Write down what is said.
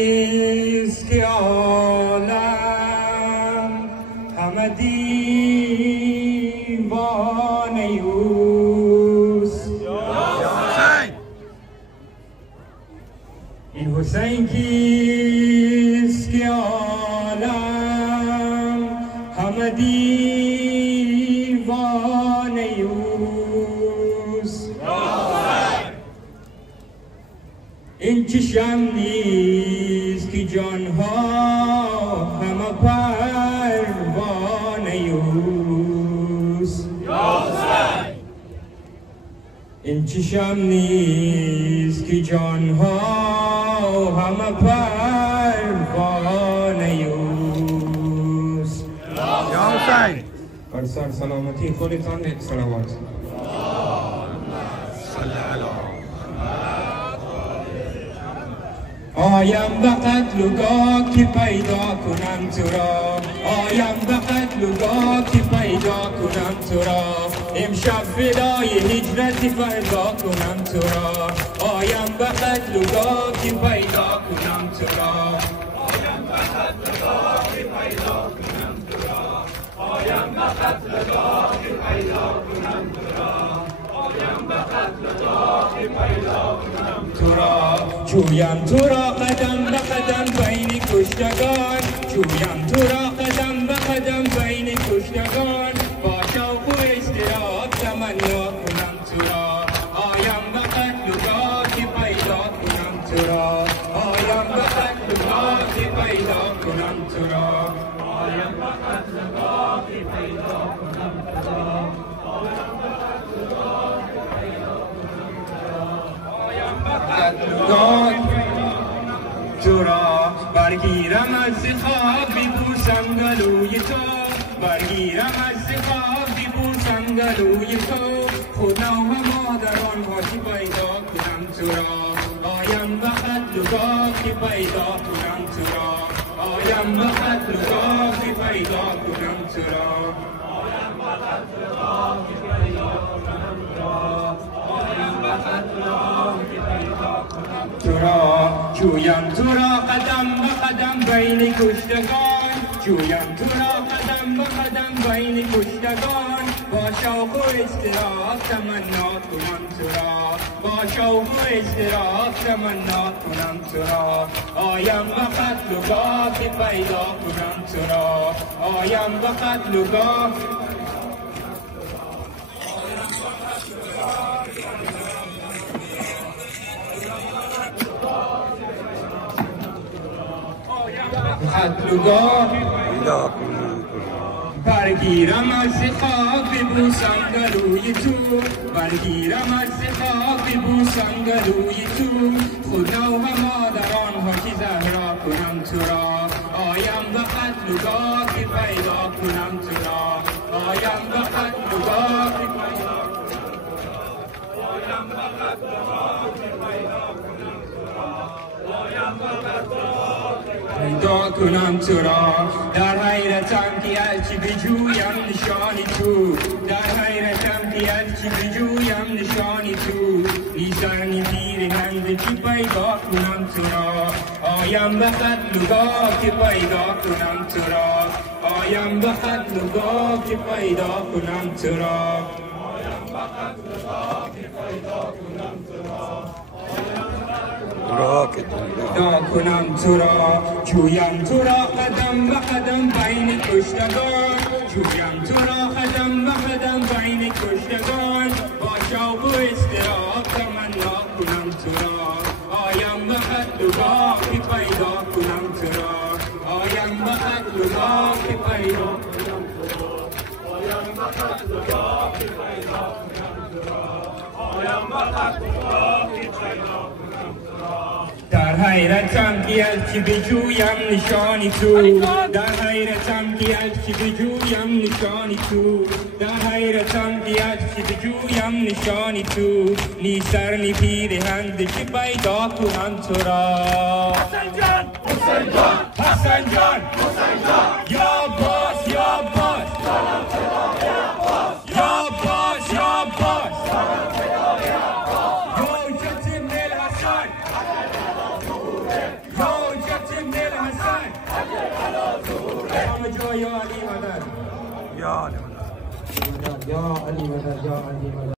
است که عالم همه دیوانه اوست. این حسین کیست که عالم همه دیوانه اوست. این چشم نیست که جانها همه پروانه اوست. این چشم نیست که جانها همه پروانه اوست. بر سر سلامتی خودتان سلامات. آیم به قتل و گاه که پیدا کنم تو را، آیم به قتل و گاه که پیدا کنم تو را، امشب فدای هجرت فردا کنم تو را، آیم به قتل و گاه که پیدا کنم تو را، آیم به قتل و گاه که پیدا کنم تو را، آیم به قتل و گاه که پیدا کنم تو را، آیم به قتل و گاه که پیدا کنم تو را، جویم تو را قدم به قدم بین کشتگان، جویم تو را قدم به قدم بین کشتگان، با شوق و اضطراب تمنا کنم تو را، آیم به قتل و گاه که پیدا کنم تو را، آیم به قتل و گاه که پیدا کنم تو را، آیم به قتل و گاه که پیدا کنم تو را، آیم به قتل و گاه که پیدا کنم تو را، آیم به قتل و گاه تو را، برگیرم از خواب ببوسم گلوی تو، برگیرم از خواب ببوسم گلوی تو، خدا و مادران ها که پیدا کنم تو را، آیم به قتل و گاه که پیدا کنم تو را، آیم به قتل و گاه که پیدا کنم تو را، آیم به قتل و گاه که پیدا کنم تو را، آیم به قتل و گاه که پیدا کنم تو را، جویم تو را قدم به قدم بین کشتگان، جویم تو را قدم به قدم بین کشتگان، با شوق و اضطراب تمنا کنم تو را، با شوق و اضطراب تمنا کنم تو را، آیم به قتل و گاه که پیدا کنم تو را، آیم به قتل و گاه قتل و گاه برگیرم از خواب ببوسم گلوی تو، برگیرم از خواب ببوسم گلوی تو، خدا و مادران ها که زهرا کنم تو را، آیم به قتل و گاه که پیدا کنم تو را، آیم به قتل و گاه که پیدا کنم تو را، آیم به قتل و گاه که پیدا کنم تو را، آیم به قتل و گاه پیدا کنم تو را، در حیرتم که هرچی بجویم نشانی تو، در حیرتم که هرچی بجویم نشانی تو، بی سر نی پیرهنده که پیدا کنم تو را، آیم به قتل و گاه که پیدا کنم تو را، آیم به قتل و گاه که پیدا کنم تو را، آیم به قتل و گاه که پیدا کنم تو را، پیدا کنم تو را، جویم تو را قدم به قدم بین کشتگان، جویم تو را قدم به قدم بین کشتگان، با شوق و اضطراب تمنا کنم تو را، آیم به قتل و گاه که پیدا کنم تو را، آیم به قتل و گاه که پیدا کنم تو را، آیم به قتل و گاه که پیدا کنم تو را، آیم به قتل و گاه که پیدا کنم تو را، در حیرتم که هرچی بجویم نشانی تو، در حیرتم که هرچی بجویم نشانی تو، در حیرتم که هرچی بجویم نشانی تو، نی سر نی پیرهنده که پیدا کنم تو را، حسن جان حسن جان حسن جان حسن جان، یا باز یا باز یا باز یا باز حجت ابن الحسن، حجت یا علی مدد یا علی مدد. یا علی مدد یا علی مدد.